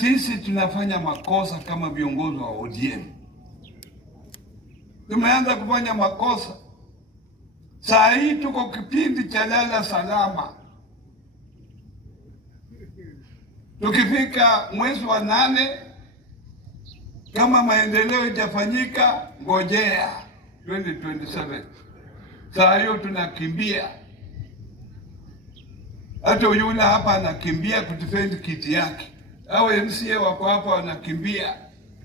sisi tunafanya makosa kama viongozi wa ODM. Tumeanza kufanya makosa. Saa hii tuko kipindi cha lala salama. Tukifika mwezi wa 8, kama maendeleo itafanyika, ngojea 2027. Saa hiyo tunakimbia. Hata yule hapa anakimbia kudefend kiti yake. Hao MCA wako hapa wanakimbia.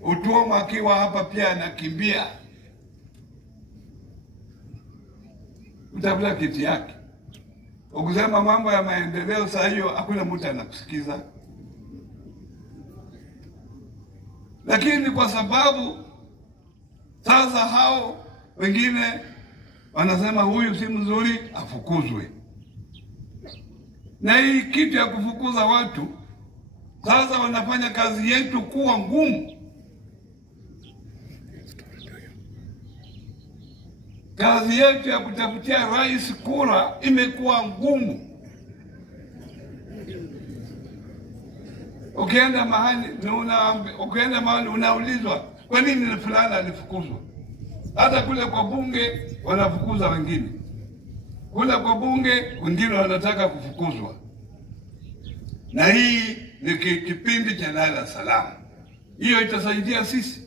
Otuoma akiwa hapa pia anakimbia kutafuta kiti yake. Ukisema mambo ya maendeleo saa hiyo hakuna mtu anakusikiza. Lakini kwa sababu sasa hao wengine wanasema huyu si mzuri, afukuzwe. Na hii kitu ya kufukuza watu sasa wanafanya kazi yetu kuwa ngumu. Kazi yetu ya kutafutia rais kura imekuwa ngumu. Ukienda mahali unaulizwa kwa nini fulani alifukuzwa. Hata kule kwa bunge wanafukuza wengine. Kule kwa bunge wengine wanataka kufukuzwa. Na hii ni kipindi cha lala salama. Hiyo itasaidia sisi.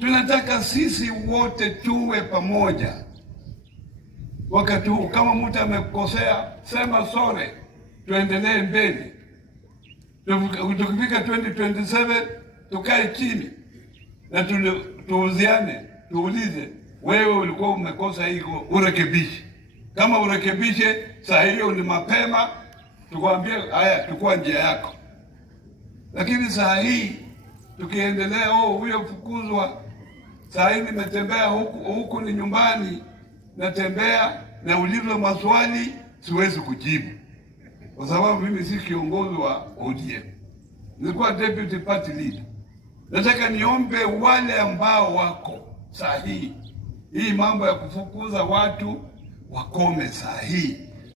Tunataka sisi wote tuwe pamoja. Wakati huu kama mtu amekosea, sema sorry, tuendelee mbele. Tukifika 2027 tukae chini na tuuziane, tuulize wewe ulikuwa umekosa hiko, urekebishe. Kama urekebishe, saa hiyo ni mapema, tukwambie haya, chukua njia yako. Lakini saa hii tukiendelea, huyo fukuzwa, saa hii nimetembea huku ni nyumbani, natembea na ulizwa maswali siwezi kujibu. Kwa sababu mimi si kiongozi wa ODM. Nilikuwa deputy party leader. Nataka niombe wale ambao wako saa hii mambo ya kufukuza watu wakome saa hii.